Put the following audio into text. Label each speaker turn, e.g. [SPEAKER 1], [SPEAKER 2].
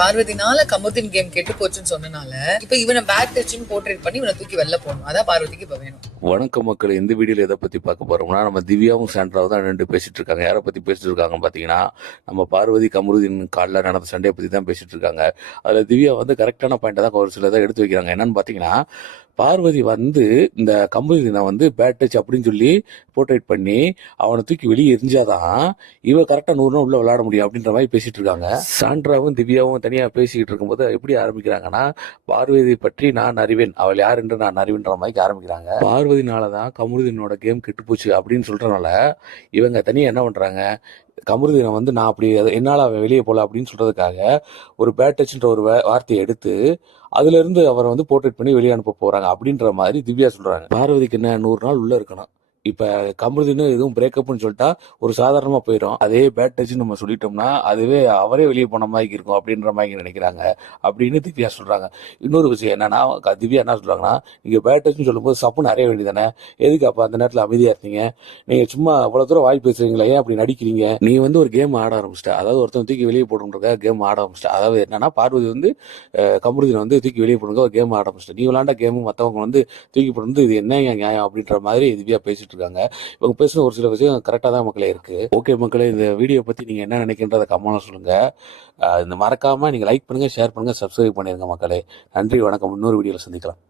[SPEAKER 1] பார்வதினால Kamudin game கெட்டு போச்சுன்னு சொன்னனால இப்ப இவனை பேட் டச்சுன்னு போர்ட்ரேட் பண்ணி இவனை தூக்கி வெளில போகணும் அதான் பார்வதிக்கு இப்ப வேணும்.
[SPEAKER 2] வணக்கம் மக்கள் இந்த வீடியோல எதை பத்தி பார்க்க போறோம்னா நம்ம திவ்யாவும் சாண்ட்ராவும் தான் ரெண்டு பேசிட்டு இருக்காங்க. யாரை பத்தி பேசிட்டு இருக்காங்க பாத்தீங்கன்னா நம்ம பார்வதி கமருதின் காலில் நடந்த சண்டையை பத்தி தான் பேசிட்டு இருக்காங்க. அதுல திவ்யா வந்து கரெக்டான பாயிண்ட் தான் ஒரு சிலதை எடுத்து வைக்கிறாங்க. என்னன்னு பாத்தீங்கன்னா பார்வதி வந்து இந்த கமருதீனை வந்து பேட் டச் அப்படின்னு சொல்லி போர்ட்ரேட் பண்ணி அவனை தூக்கி வெளியே எரிஞ்சாதான் இவ கரெக்டா நூறு நாள் உள்ள விளையாட முடியும் அப்படின்ற மாதிரி பேசிட்டு இருக்காங்க. சாண்ட்ராவும் திவ்யாவும் தனியா பேசிக்கிட்டு இருக்கும்போது எப்படி ஆரம்பிக்கிறாங்கன்னா பார்வதி பற்றி நான் அறிவேன். அவள் யார் என்று நான் அறிவேன்ற மாதிரி ஆரம்பிக்கிறாங்க. பார்வதினால தான் கமருதீனோட கேம் கெட்டு போச்சு அப்படின்னு சொல்றதுனால இவங்க தனியா என்ன பண்றாங்க? கமருதீனை வந்து நான் அப்படி என்னால் அவன் வெளியே போகல அப்படின்னு சொல்கிறதுக்காக ஒரு பேட் டச்ன்ற ஒரு வார்த்தையை எடுத்து அதுலேருந்து அவரை வந்து போர்ட்ரேட் பண்ணி வெளியே அனுப்ப போகிறாங்க அப்படின்ற மாதிரி திவ்யா சொல்கிறாங்க பார்வதிக்கு என்ன நூறு நாள் உள்ளே இருக்கணும். இப்ப கமருதீன் எதுவும் பிரேக்கப்னு சொல்லிட்டா ஒரு சாதாரணமா போயிடும் அதே பேட் டச் நம்ம சொல்லிட்டோம்னா அதுவே அவரே வெளியே போன மாதிரி இருக்கும் அப்படின்ற மாதிரி நினைக்கிறாங்க அப்படின்னு திவ்யா சொல்றாங்க. இன்னொரு விஷயம் என்னன்னா திவ்யா என்ன சொல்றாங்கன்னா நீங்க பேட் டச்னு சொல்லும்போது சப்புன்னு நிறைய வேண்டியதானே எதுக்கு அப்ப அந்த நேரத்துல அமைதியா இருந்தீங்க? நீங்க சும்மா அவ்வளவு தூரம் வாய் பேசுறீங்களா ஏன் அப்படி நடிக்கிறீங்க? நீ வந்து ஒரு கேம் ஆட ஆரம்பிச்சிட்ட. அதாவது ஒருத்தன் தூக்கி வெளியே போடுறதுக்காக கேம் ஆட ஆரம்பிச்சிட்ட. அதாவது என்னன்னா பார்வதி வந்து அஹ், வந்து தூக்கி வெளியே போடுங்க ஒரு கேம் ஆட ஆரம்பிச்சிட்ட. நீ விளாண்ட கேமும் மத்தவங்க வந்து தூக்கி போட்டு இது என்ன நியாயம் அப்படின்ற மாதிரி திவ்யா பேசிட்டு இருக்காங்க இவங்க பேசுகிற ஒரு சில விஷயம் கரெக்டாக தான் மக்களே இருக்கு. ஓகே மக்களே இந்த வீடியோ பற்றி நீங்க என்ன நினைக்கின்றத கமெண்ட் சொல்லுங்க. இந்த மறக்காமல் நீங்க லைக் பண்ணுங்க ஷேர் பண்ணுங்க சப்ஸ்கிரைப் பண்ணிருங்க மக்களே. நன்றி வணக்கம். இன்னொரு வீடியோவில் சந்திக்கலாம்.